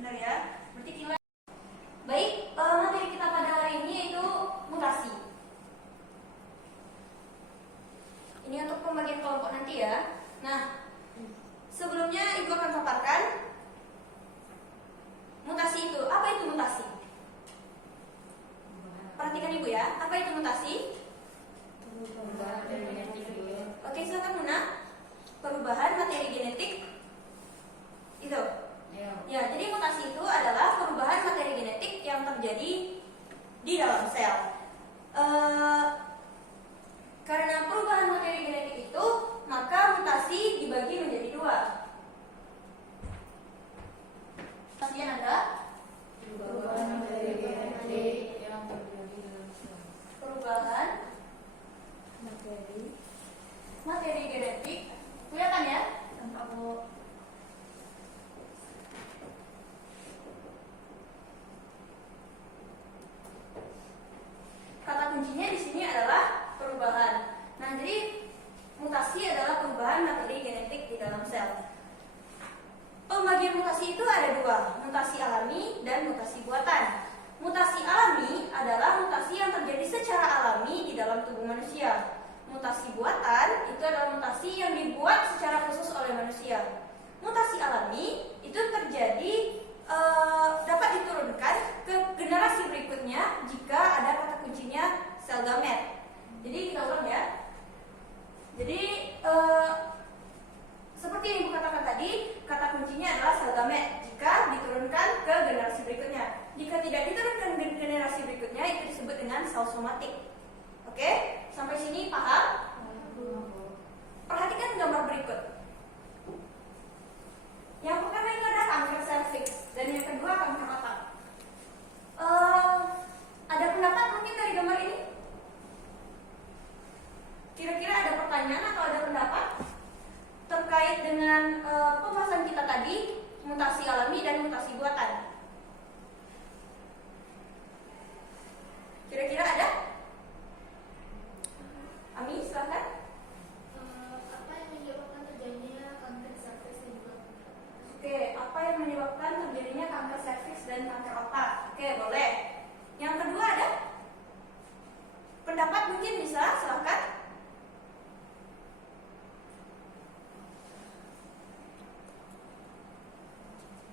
Benar ya? Berarti kita baik, materi kita pada hari ini yaitu mutasi. Ini untuk pembagian kelompok nanti ya. Nah, sebelumnya Ibu akan paparkan mutasi itu. Apa itu mutasi? Perhatikan Ibu ya. Apa itu mutasi? Oke, silakan Muna. Perubahan materi genetik itu. Ya, jadi mutasi itu adalah perubahan materi genetik yang terjadi di dalam sel. Karena perubahan materi genetik itu, maka mutasi dibagi menjadi dua. Mutasinya ada perubahan materi genetik yang terjadi dalam sel. Perubahan materi genetik, kelihatan ya? Aku kata kuncinya di sini adalah perubahan. Nah, jadi mutasi adalah perubahan materi genetik di dalam sel. Pembagian mutasi itu ada dua, mutasi alami dan mutasi buatan. Mutasi alami adalah mutasi yang terjadi secara alami di dalam tubuh manusia. Mutasi buatan itu adalah mutasi yang dibuat secara khusus oleh manusia. Mutasi alami itu terjadi dapat diturunkan ke generasi berikutnya jika ada kata kuncinya sel gamet. Jadi kita ulang ya. Jadi seperti yang Ibu katakan tadi, kata kuncinya adalah sel gamet jika diturunkan ke generasi berikutnya. Jika tidak diturunkan ke generasi berikutnya, itu disebut dengan sel somatik. Oke, sampai sini paham? Perhatikan gambar berikut. Yang pertama itu ada kanker serviks dan yang kedua kanker otak. Ada pendapat mungkin dari gambar ini? Kira-kira ada pertanyaan atau ada pendapat terkait dengan pembahasan kita tadi, mutasi alami dan mutasi buatan? Kira-kira ada? Ami, silahkan. Apa yang menyebabkan terjadinya kanker serviks dan juga Oke, apa yang menyebabkan terjadinya kanker serviks dan kanker otak? Oke, boleh. Yang kedua ada? Pendapat mungkin bisa, silahkan.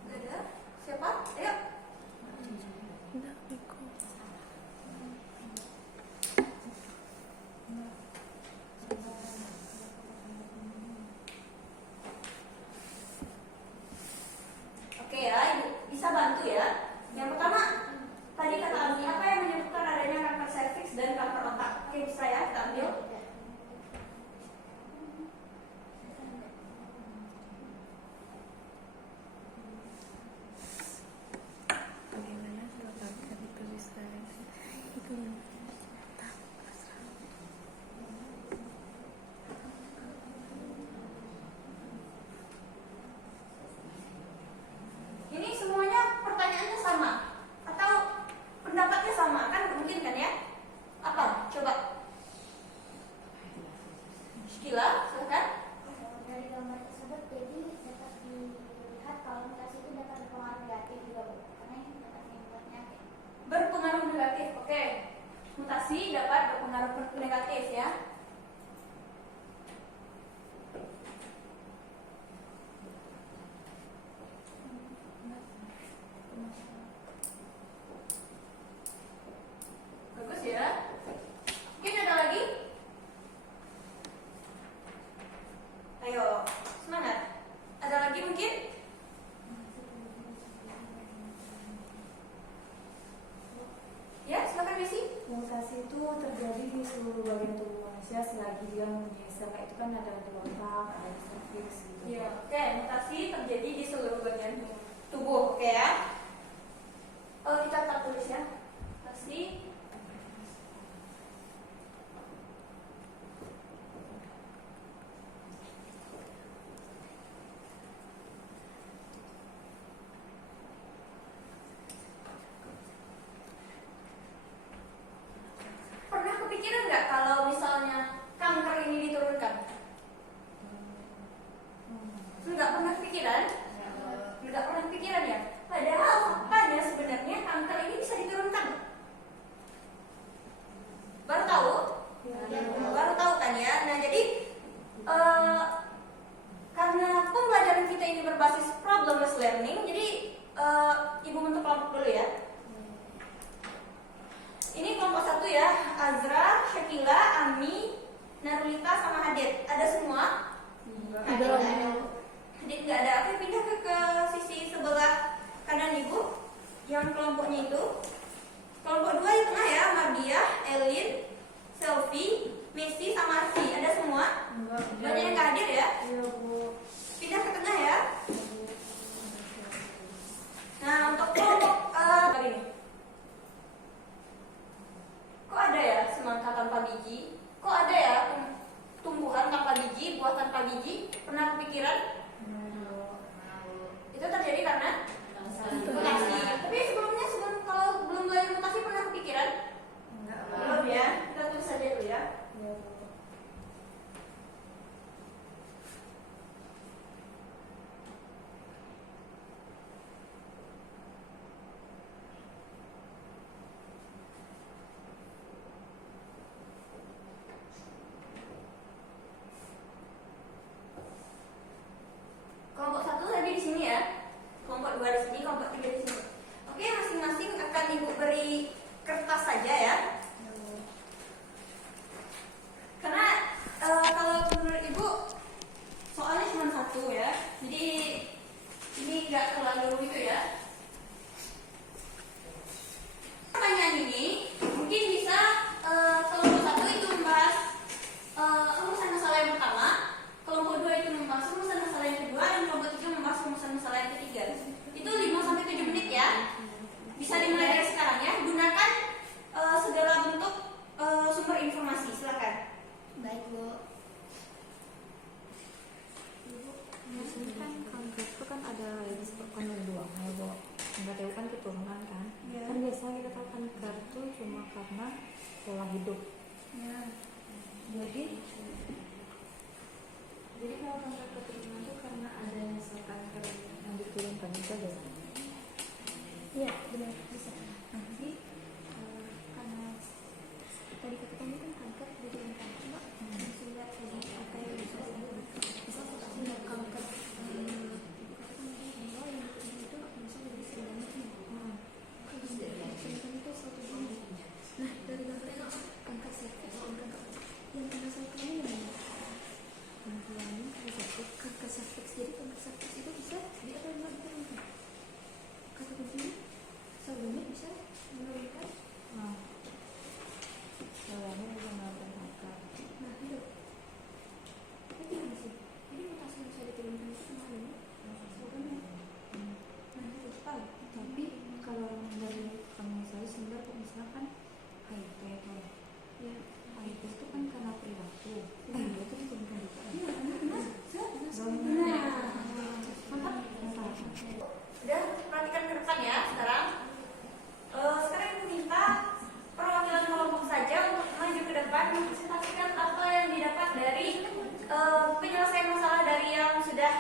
Gak ada? Siapa? Ayo. Oke ya, Ibu bisa bantu ya. Yang pertama, tadi kata Ami, apa yang menyebabkan adanya kanker serviks dan kanker otak? Oke, bisa ya, kita ambil. Bagaimana kalau kanker itu bisa itu Ini semuanya pertanyaannya sama atau pendapatnya sama kan? Mungkin kan ya? Apa? Coba. Shkila, silakan. dari gambar tersebut jadi dapat dilihat kalau mutasi itu dapat berpengaruh negatif juga Bu, karena ini dapat menimbulkan penyakit. Berpengaruh negatif. Oke. Mutasi dapat berpengaruh negatif ya. Bagus ya. Mungkin ada lagi? Ayo, semangat. Ada lagi mungkin? Ya, silakan Messi. Mutasi itu terjadi di seluruh bagian tubuh manusia selagi dia mempunyai sel. Itu kan ada di otak, ada di serviks gitu. Ya, oke. Mutasi terjadi di seluruh bagian tubuh, oke ya. Kita tak tulis ya. Mutasi pernah kepikiran nggak kalau misalnya kanker ini diturunkan? Nggak pernah kepikiran? Nggak pernah kepikiran ya? Padahal Yang kelompoknya itu kelompok 2 di tengah ya, Mardiah, Elin, Selfie, Messi sama Arfi. Ada semua? Banyak yang nggak hadir ya? Iya Bu. Pindah ke tengah ya. Nah, untuk kelompok kali ini. Kok ada ya semangka tanpa biji? Kok ada ya tumbuhan tanpa biji, buah tanpa biji? Pernah kepikiran? Itu terjadi karena mutasi. Tapi sebelumnya kalau belum belajar mutasi pernah kepikiran? Enggak. Belum ya. Kita tulis saja dulu ya. Iya Bu. Kelompok 1 tadi di sini ya. Kelompok 2 di sini, kelompok 3 di sini. Oke, masing-masing akan Ibu beri kertas saja ya. Karena kalau menurut Ibu soalnya cuma 1 ya. Jadi ini nggak terlalu itu ya. Pertanyaan ini mungkin bisa kelompok 1 itu membahas rumusan masalah yang pertama, kelompok 2 itu membahas rumusan masalah yang kedua, dan kelompok 3 membahas rumusan masalah yang ketiga. Itu 5-7 menit ya. Bisa dimulai dari sekarang ya. Gunakan segala bentuk sumber informasi. Silakan. Baik Bu. Di sini kan kanker itu kan ada yang disebutkan dua hal Bu. Kanker itu kan keturunan kan. Ya. Kan biasanya kita tahu kanker itu cuma karena pola hidup. Ya. Jadi kalau kanker keturunan itu karena ada sel kanker yang diturunkan itu aja. Iya, benar bisa. Nanti karena tadi katakan kan kanker diturunkan, coba bisa lihat tadi apa yang bisa bisa seperti kanker yang diturunkan itu bisa jadi sebenarnya kalau diturunkan itu satu jenis. Nah dari kanker itu kanker cervix yang kanker cervix ini yang kanker cervix. Jadi kanker cervix itu bisa di apa yang diturunkan? Kata kuncinya sebelumnya bisa menurunkan. Sebelumnya bisa menurunkan kanker. Nah itu. Itu gimana sih? Jadi mutasi yang bisa diturunkan itu cuma ini. Sebelumnya. Nah itu. Tapi kalau dari kamu saya sendiri misalkan HIV itu. Ya HIV itu kan karena perilaku. Itu diturunkan juga. Iya benar. Udah perhatikan ke depan ya sekarang. Sekarang Ibu minta perwakilan kelompok saja untuk maju ke depan mempresentasikan apa yang didapat dari penyelesaian masalah dari yang sudah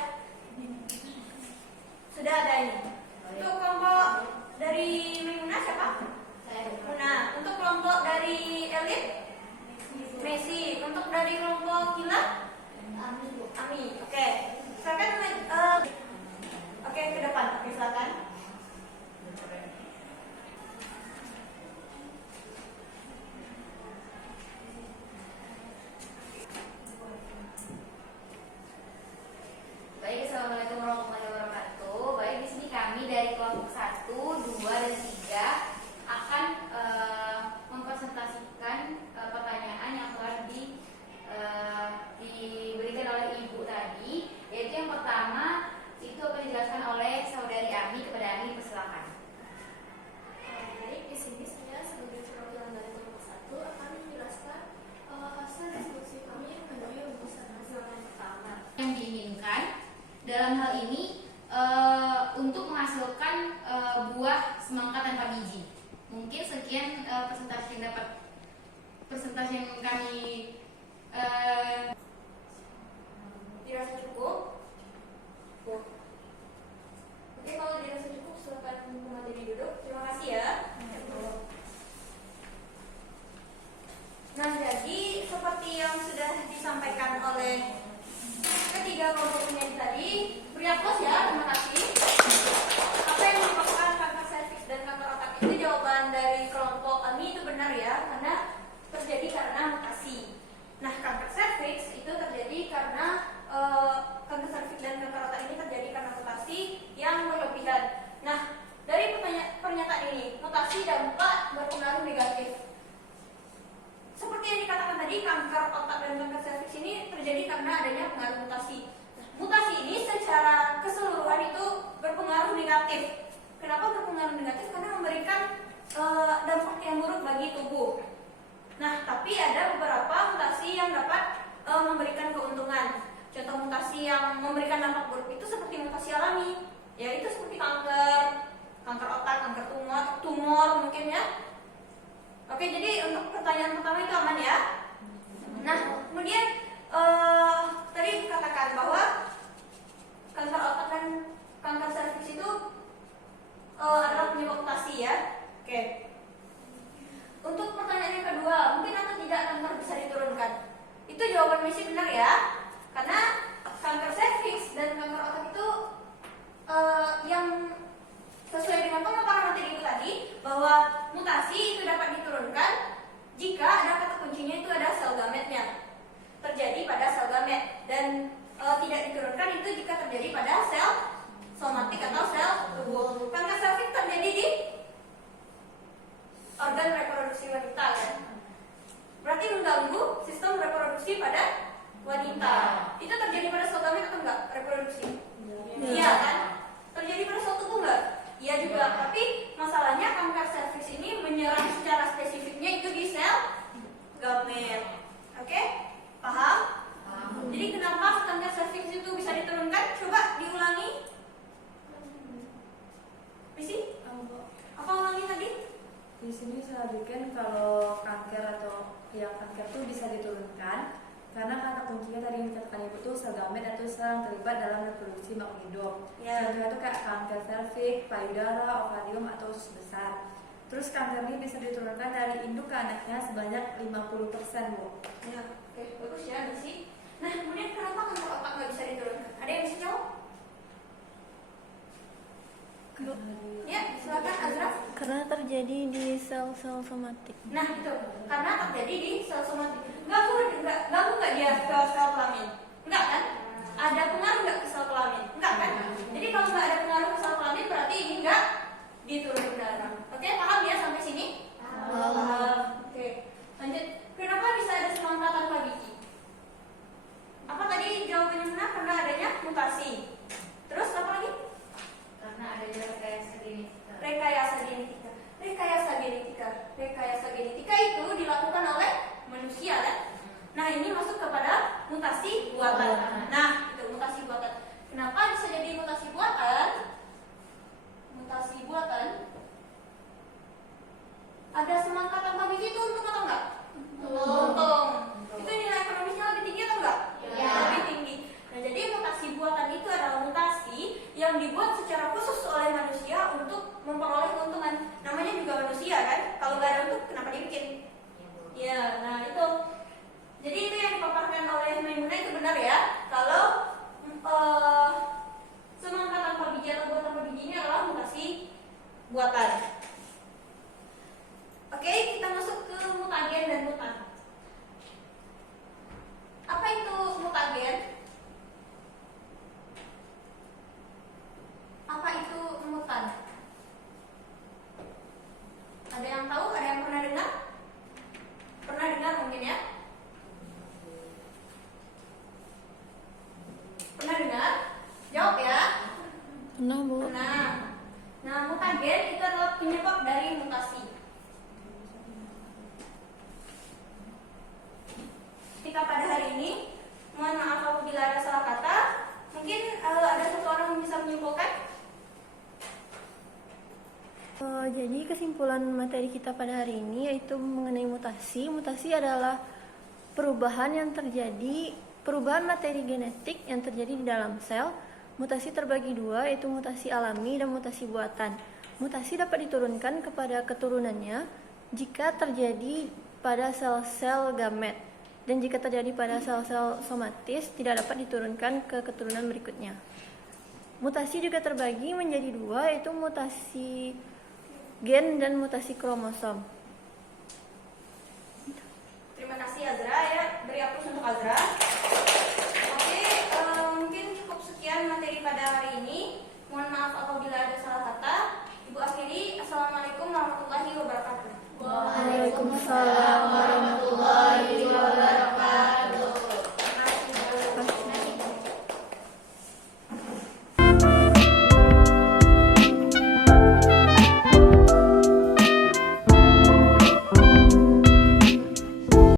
ada ini. Untuk kelompok dari Maimunah siapa? Muna. Untuk kelompok dari Elin? Messi. Untuk dari kelompok Kila? Ami. Oke. Silakan. Oke, ke depan. Oke, silakan. Baik, assalamualaikum warahmatullahi wabarakatuh. Baik, di sini kami dari kelompok 1, 2, dan 3 akan mempresentasikan pertanyaan yang telah diberikan oleh Ibu tadi, yaitu yang pertama itu akan dijelaskan oleh saudari Ami. Kepada Ami, persilakan. Baik, di sini saya sebagai perwakilan dari kelompok 1 akan menjelaskan hasil diskusi kami mengenai rumusan hasil yang pertama. Yang diinginkan dalam hal ini untuk menghasilkan buah semangka tanpa biji. Mungkin sekian presentasi yang kami Dirasa cukup? Oke, kalau dirasa cukup silakan pemateri duduk. Terima kasih ya. Nah, jadi seperti yang sudah disampaikan oleh ketiga kelompok penyanyi tadi, beri aplaus ya. Terima kasih. Apa yang menyebabkan kanker serviks dan kanker otak itu jawaban dari kelompok Ami itu benar ya, karena terjadi karena mutasi. Nah, kanker serviks itu terjadi karena kanker serviks dan kanker otak ini terjadi karena mutasi yang berlebihan. Nah, dari pernyataan mutasi dampak berpengaruh negatif. Seperti yang dikatakan tadi, kanker otak dan kanker serviks ini terjadi karena adanya pengaruh mutasi. Mutasi ini secara keseluruhan itu berpengaruh negatif. Kenapa berpengaruh negatif? Karena memberikan dampak yang buruk bagi tubuh. Nah, tapi ada beberapa mutasi yang dapat memberikan keuntungan. Contoh mutasi yang memberikan dampak buruk itu seperti mutasi alami, yaitu seperti kanker otak, kanker tumor mungkin ya. Oke, jadi untuk pertanyaan pertama itu aman ya. Nah, kemudian tadi dikatakan bahwa kanker otak dan kanker serviks itu adalah penyebab mutasi ya. Oke. Untuk pertanyaan yang kedua, mungkin atau tidak kanker bisa diturunkan? Itu jawaban misi benar ya. Karena kanker serviks dan kanker otak itu yang sesuai dengan pemaparan materi itu tadi, bahwa mutasi itu dapat diturunkan jika ada kata kuncinya itu ada sel gametnya terjadi pada sel gamet, dan tidak diturunkan itu jika terjadi pada sel somatik atau sel tubuh. Kanker serviks terjadi di organ reproduksi wanita kan? Berarti mengganggu sistem reproduksi pada wanita. Itu terjadi pada sel gamet atau enggak reproduksi? Iya kan? Terjadi pada sel tubuh enggak? Iya juga. Tapi masalahnya kanker serviks ini menyerang secara spesifiknya itu di sel gamet. Oke? Paham? Jadi kenapa kanker serviks itu bisa diturunkan? Coba diulangi. Misi? Apa ulangi tadi? Di sini saya bikin kalau kanker atau yang kanker itu bisa diturunkan karena kata kuncinya tadi yang dikatakan ibu tuh sel gamet atau sel yang terlibat dalam reproduksi makhluk hidup. Ya. Contohnya itu kayak kanker serviks, payudara, ovarium atau usus besar. Terus kanker ini bisa diturunkan dari induk ke anaknya sebanyak 50%, Bu. Ya, oke, bagus ya, Misi. Nah, kemudian kenapa kanker otak nggak bisa diturunkan? Ada yang bisa jawab? Ya, silakan Azra. Karena terjadi di sel-sel somatik. Nah, itu karena terjadi di sel somatik. Ganggu nggak dia ke sel kelamin? Enggak kan? Ada pengaruh nggak ke sel kelamin? Enggak kan? Jadi kalau nggak ada pengaruh ke sel kelamin, berarti ini nggak diturunkan ke darah. Oke, paham ya sampai sini? Paham. Oke, lanjut. Kenapa bisa ada semangka tanpa biji? Apa tadi jawabannya benar? Karena adanya mutasi. Terus apa lagi? Karena adanya rekayasa genetika. Rekayasa genetika itu dilakukan oleh manusia kan? Nah, ini masuk kepada mutasi buatan. Nah, itu mutasi buatan. Kenapa bisa jadi mutasi buatan? Mutasi buatan. Ada semangka tanpa biji itu untung atau enggak? Untung. Itu nilai ekonomisnya lebih tinggi atau enggak? Ya. Lebih tinggi. Nah, jadi mutasi buatan itu adalah mutasi yang dibuat secara khusus oleh manusia untuk memperoleh keuntungan. Namanya juga manusia kan? Kalau nggak ada untuk, kenapa dibikin? Ya, nah itu. Jadi itu yang dipaparkan oleh Maimunah itu benar ya. Kalau semangka tanpa biji atau buah tanpa biji ini adalah mutasi buatan. Oke, kita masuk ke mutagen dan mutan. Apa itu mutagen? Apa itu mutan? Ada yang tahu? Ada yang pernah dengar? Pernah dengar mungkin ya? Pernah dengar? Jawab ya. Nah, Bu. Nah, mutagen itu adalah penyebab dari mutasi. Ketika pada hari ini, mohon maaf apabila ada salah kata, mungkin ada satu orang yang bisa menyimpulkan. Jadi kesimpulan materi kita pada hari ini yaitu mengenai mutasi. Mutasi adalah perubahan materi genetik yang terjadi di dalam sel. Mutasi terbagi dua, yaitu mutasi alami dan mutasi buatan. Mutasi dapat diturunkan kepada keturunannya jika terjadi pada sel-sel gamet, dan jika terjadi pada sel-sel somatis tidak dapat diturunkan ke keturunan berikutnya. Mutasi juga terbagi menjadi dua, yaitu mutasi gen dan mutasi kromosom.